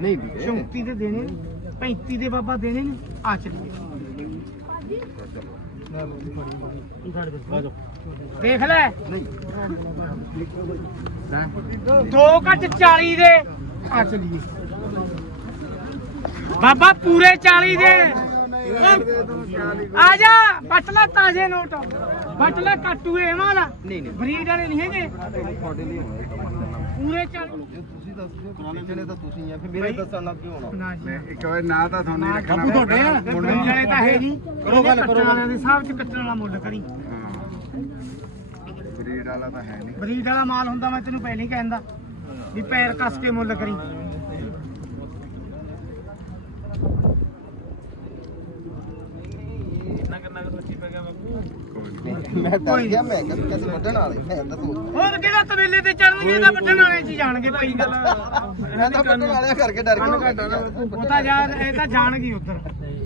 ਨਹੀਂ ਵੀਰੇ 34 ਦੇ ਦੇਣੇ ਨੇ, 35 ਦੇ ਬਾਬਾ ਦੇਣੇ ਨੇ ਆ ਚੱਲੀਏ। ਦੇਖ ਲੈ। ਦੋ ਘੱਟ 40 ਦੇ। ਆ ਚੱਲੀਏ। ਬਾਬਾ ਪੂਰੇ 40 ਦੇ। ਆ ਜਾ ਪੱਟ ਲੈ ਤਾਜ਼ੇ ਨੋਟ। ਪੱਟ ਲੈ ਕਾਟੂਏ ਇਹਨਾਂ ਦਾ ਨਹੀਂ ਨਹੀਂ। ਬਰੀਡ ਵਾਲੇ ਨਹੀਂ ਹੈਗੇ। ਪੂਰੇ 40 ਜੇ ਤੁਸੀਂ ਦੱਸਦੇ ਹੋ ਵੇਚਣੇ ਤਾਂ ਤੁਸੀਂ ਆ ਫਿਰ ਮੇਰੇ ਦੱਸਣ ਨਾਲ ਕਿਉਂ ਹੋਣਾ ਨਾ ਜੀ। ਇੱਕ ਵਾਰ ਨਾ ਤਾਂ ਤੁਹਾਨੂੰ ਹੀ ਰੱਖਣਾ ਬਾਪੂ ਤੁਹਾਡੇ ਆ। ਮੁੰਡੇ ਮੁੰਡੇ ਵਾਲੇ ਤਾਂ ਹੈ ਜੀ ਕਰੋ ਗੱਲ, ਕੱਟਣ ਕਰੋ। ਵਾਲਿਆਂ ਦੇ ਹਿਸਾਬ ਚ ਕੱਟਣ ਵਾਲਾ ਮੁੱਲ ਕਰੀ। ਬਰੀਡ ਵਾਲਾ ਤਾਂ ਹੈ ਨਹੀਂ। ਬਰੀਡ ਵਾਲਾ ਮਾਲ ਹੁੰਦਾ ਮੈਂ ਤੈਨੂੰ ਪਹਿਲਾਂ ਹੀ ਕਹਿੰਦਾ। ਵੀ ਪੈਰ ਕੱਸ ਕੇ ਮੁੱਲ ਕਰੀ। ਮੈਂ ਡਰ ਗਿਆ ਮੈਂ ਕਿਹਾ ਕਿਸੇ ਵੱਢਣ ਵਾਲੇ ਮੈਂ ਤਾਂ ਤੂੰ ਹੋਰ ਕਿਹੜਾ ਤਵੇਲੇ ਤੇ ਚੜਨਗੇ ਤਾਂ ਵੱਢਣ ਵਾਲੇ ਚ ਹੀ ਜਾਣਗੇ ਭਾਈ। ਗੱਲ ਮੈਂ ਤਾਂ ਵੱਢਣ ਵਾਲਿਆਂ ਕਰਕੇ ਡਰ ਗਿਆ। ਉਹ ਤਾਂ ਯਾਰ ਇਹ ਤਾਂ ਜਾਣਗੇ ਉਧਰ।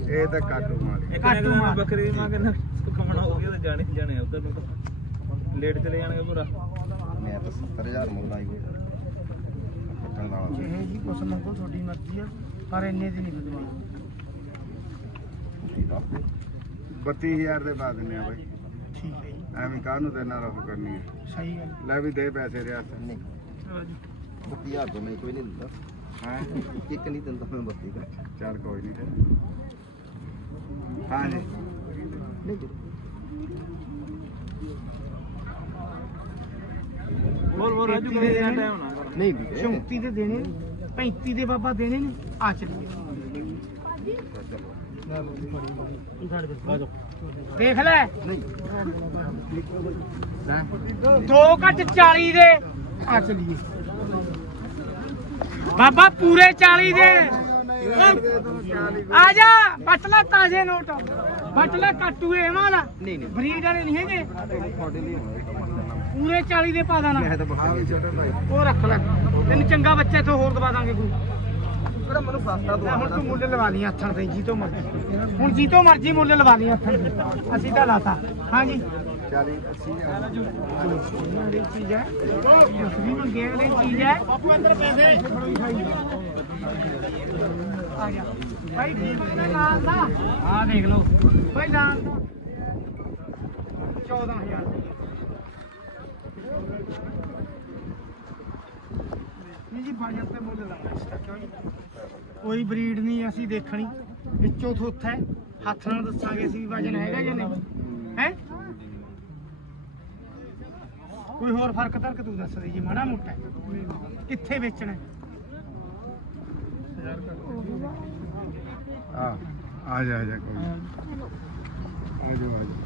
ਇਹ ਤਾਂ ਕਾਟੂ ਮਾਲ ਕਾਟੂ ਮਾਰ ਬੱਕਰੀ ਦੀ ਮਾਂ ਕਹਿੰਦਾ ਕਮਣਾ ਹੋ ਗਿਆ ਤਾਂ ਜਾਣੇ ਹੀ ਜਾਣੇ ਉਧਰ ਨੂੰ ਤਾਂ। ਲੇਟ ਚਲੇ ਜਾਣਗੇ ਪੂਰਾ। ਮੈਂ ਤਾਂ 70000 ਮੰਗਦਾ ਹੀ ਹੋਇਆ ਕੱਟਣ ਵਾਲਾ। ਇਹ ਜੀ ਕੁਛ ਮੰਗੋ ਤੁਹਾਡੀ ਮਰਜ਼ੀ ਆ ਪਰ ਇੰਨੇ ਦੀ ਨਹੀਂ ਬਦਵਾ ਤੁਸੀਂ ਦੱਸ ਦਿਓ। 32000 ਦੇ ਬਾਅਦ ਦਿੰਨੇ ਆ ਬਾਈ। ਠੀਕ ਹੈ ਜੀ। ਐਵੇਂ ਕਾਹਨੂੰ ਤੇ ਨਾਲ ਉਹ ਕਰਨੀ ਹੈ? ਸਹੀ ਗੱਲ। ਲੈ ਵੀ ਦੇ ਪੈਸੇ ਰਿਆ ਨਹੀਂ। 30000 ਤੋਂ ਮੈਂ ਕੋਈ ਨਹੀਂ ਦਿੰਦਾ। ਹੈ? ਇੱਕ ਨਹੀਂ ਦਿੰਦਾ ਮੈਂ 32 ਦਾ। ਚੱਲ ਕੋਈ ਨਹੀਂ। ਹਾਂ ਜੀ। ਨਹੀਂ ਜੀ। ਹੋਰ ਹੋਰ ਰਾਜੂ ਕਿਹਦੇ ਦੇਣਾ ਟਾਈਮ ਨਹੀਂ ਵੀਰੇ 34 ਦੇ ਦੇਣੇ ਨੇ। 35 ਦੇ ਬਾਬਾ ਦੇਣੇ ਨੇ। ਆ ਚੱਲੀਏ। ਦੇਖ ਲੈ। ਨਹੀਂ। ਦੋ ਘੱਟ 40 ਦੇ। ਆ ਚੱਲੀਏ। ਬਾਬਾ ਪੂਰੇ 40 ਦੇ। ਆ ਜਾ ਲੈ ਤਾਜ਼ੇ ਨੋਟ। ਪੱਟ ਲੈ ਕਾਟੂਏ ਇਹਨਾਂ ਦਾ ਨਹੀਂ ਨਹੀਂ। ਬਰੀਡ ਵਾਲੇ ਨਹੀਂ ਹੈਗੇ। ਪੂਰੇ 40 ਦੇ ਪਾ ਦੇਣਾ। ਉਹ ਰੱਖ ਲੈ। ਤੈਨੂੰ ਚੰਗਾ ਬੱਚਾ ਇੱਥੋਂ ਹੋਰ ਦਵਾ ਦਾਂਗੇ ਕੋਈ। ਕਿਹੜਾ ਮੈਨੂੰ ਸਸਤਾ ਲੈ ਹੁਣ ਤੂੰ ਮੁੱਲ ਲਵਾ ਲਈ ਹੱਥਾਂ ਤੇ ਜੀ ਤੋਂ ਮਰਜ਼ੀ। ਹੁਣ ਜੀ ਤੋਂ ਮਰਜ਼ੀ ਮੁੱਲ ਲਵਾ ਲਈ ਹੱਥਾਂ ਤੇ। ਅਸੀਂ ਤਾਂ ਲਾਤਾ। ਹਾਂਜੀ। 40 80000 ਅਗਲੀ ਚੀਜ਼ ਹੈ। ਦੂਸਰੀ ਮੰਗੇ ਅਗਲੀ ਚੀਜ਼ ਹੈ। ਅੰਦਰ ਪੈਸੇ। ਆ ਗਿਆ ਭਾਈ ਠੀਕ ਨੇ ਨਾਲ ਦਾ? ਆ ਦੇਖ ਲਓ। ਭਾਈ ਨਾਲ ਦਾ। 14000 ਨਹੀਂ ਜੀ ਬਾਜ਼ਾਰ ਤੇ ਮੁੱਲ ਲਾਉਣਾ ਇਸ ਦਾ ਜੀ? ਕੋਈ ਬਰੀਡ ਨਹੀਂ, ਅਸੀਂ ਦੇਖਣੀ। ਵਿੱਚੋਂ ਥੁੱਥ ਹੈ ਹੱਥ ਨਾਲ ਦੱਸਾਂਗੇ ਅਸੀਂ ਵਜਨ ਹੈਗਾ ਜਾਂ ਨਹੀਂ। ਹੈ? ਕੋਈ ਹੋਰ ਫ਼ਰਕ ਤਰਕ ਤੂੰ ਦੱਸ ਦੇ ਜੀ, ਮਾੜਾ ਮੋਟਾ। ਕਿੱਥੇ ਵੇਚਣਾ? ਆ ਆ ਜਾ ਆ ਜਾ, ਕੋਈ। ਨੀ। ਆ ਜਾ।